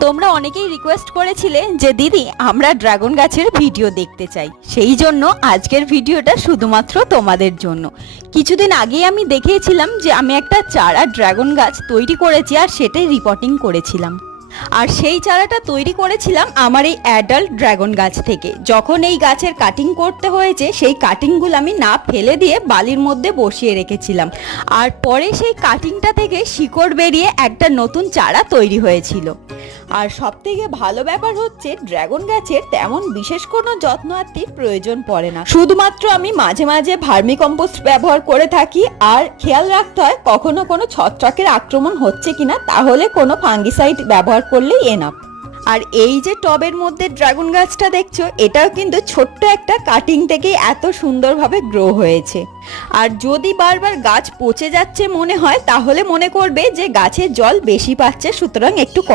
তোমরা অনেকেই রিকোয়েস্ট করেছিলে যে, দিদি, আমরা ড্রাগন গাছের ভিডিও দেখতে চাই। সেই জন্য আজকের ভিডিওটা শুধুমাত্র তোমাদের জন্য। কিছুদিন আগেই আমি দেখিয়েছিলাম যে, আমি একটা চারা ড্রাগন গাছ তৈরি করেছি আর সেটাই রিপোর্টিং করেছিলাম। আর সেই চারাটা তৈরি করেছিলাম আমার এই অ্যাডাল্ট ড্রাগন গাছ থেকে। যখন এই গাছের কাটিং করতে হয়েছে, সেই কাটিংগুলো আমি না ফেলে দিয়ে বালির মধ্যে বসিয়ে রেখেছিলাম। আর পরে সেই কাটিংটা থেকে শিকড় বেরিয়ে একটা নতুন চারা তৈরি হয়েছিল। আর সব থেকে ভালো ব্যাপার হচ্ছে ড্রাগন গাছের তেমন বিশেষ কোনো যত্ন আত্মির প্রয়োজন পড়ে না। শুধুমাত্র আমি মাঝে মাঝে ভার্মি কম্পোস্ট ব্যবহার করে থাকি আর খেয়াল রাখতে হয় কখনো কোনো ছত্রাকের আক্রমণ হচ্ছে কিনা, তাহলে কোনো ফাঙ্গিসাইড ব্যবহার করলেই এনাফ আর এই যে টবের মধ্যে ড্রাগন গাছটা দেখছ, এটাও কিন্তু ছোট্ট একটা কাটিং থেকে এত সুন্দরভাবে গ্রো হয়েছে। আর যদি বারবার গাছ পচে যাচ্ছে মনে হয়, তাহলে মনে করবে যে গাছের জল বেশি পাচ্ছে, সুতরাং একটু কম